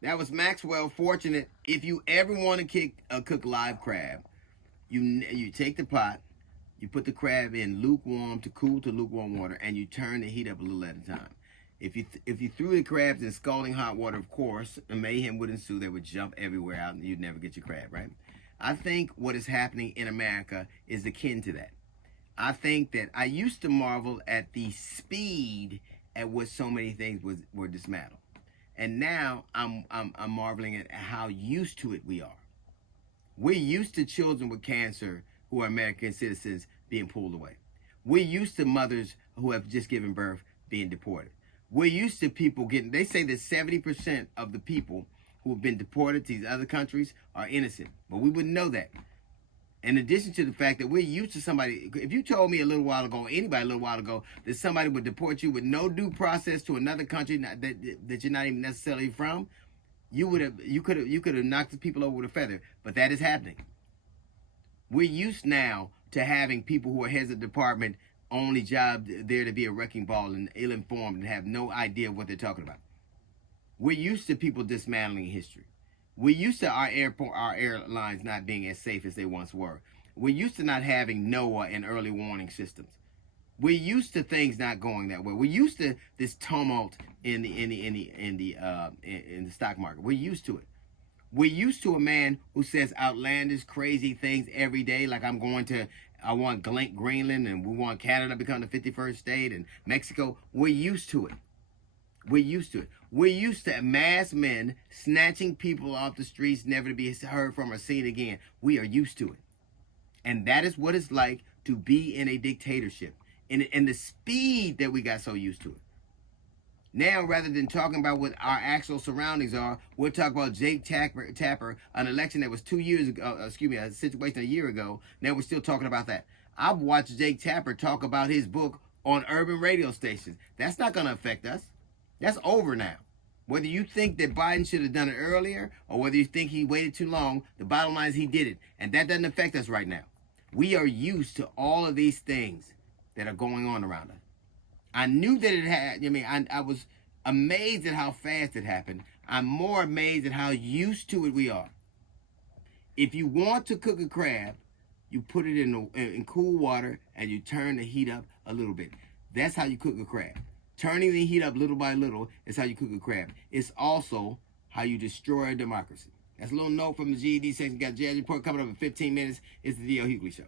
That was Maxwell. Fortunate. If you ever want to cook live crab, you take the pot, you put the crab in lukewarm to cool to lukewarm water, and you turn the heat up a little at a time. If you threw the crabs in scalding hot water, of course, a mayhem would ensue. They would jump everywhere out, and you'd never get your crab, right? I think what is happening in America is akin to that. I think that I used to marvel at the speed at which so many things were dismantled, and now I'm marveling at how used to it we are. We're used to children with cancer who are American citizens being pulled away. We're used to mothers who have just given birth being deported. We're used to people getting, they say that 70% of the people who have been deported to these other countries are innocent, but we wouldn't know that. In addition to the fact that we're used to somebody, if you told me a little while ago, anybody a little while ago, that somebody would deport you with no due process to another country that you're not even necessarily from, you could have knocked the people over with a feather. But that is happening. We're used now to having people who are heads of department only job there to be a wrecking ball and ill-informed and have no idea what they're talking about. We're used to people dismantling history. We're used to our airlines not being as safe as they once were. We're used to not having NOAA and early warning systems. We're used to things not going that way. We're used to this tumult in the stock market. We're used to it. We're used to a man who says outlandish, crazy things every day, like I want Greenland, and we want Canada to become the 51st state, and Mexico. We're used to it. We're used to it. We're used to masked men snatching people off the streets, never to be heard from or seen again. We are used to it. And that is what it's like to be in a dictatorship. And the speed that we got so used to it. Now, rather than talking about what our actual surroundings are, we'll talk about Jake Tapper, an election that was 2 years ago, a situation a year ago. Now we're still talking about that. I've watched Jake Tapper talk about his book on urban radio stations. That's not going to affect us. That's over now. Whether you think that Biden should have done it earlier or whether you think he waited too long, the bottom line is he did it. And that doesn't affect us right now. We are used to all of these things that are going on around us. I knew that it had, I was amazed at how fast it happened. I'm more amazed at how used to it we are. If you want to cook a crab, you put it in cool water and you turn the heat up a little bit. That's how you cook a crab. Turning the heat up little by little is how you cook a crab. It's also how you destroy a democracy. That's a little note from the GED section. Got a jazz report coming up in 15 minutes. It's the D.L. Hughley Show.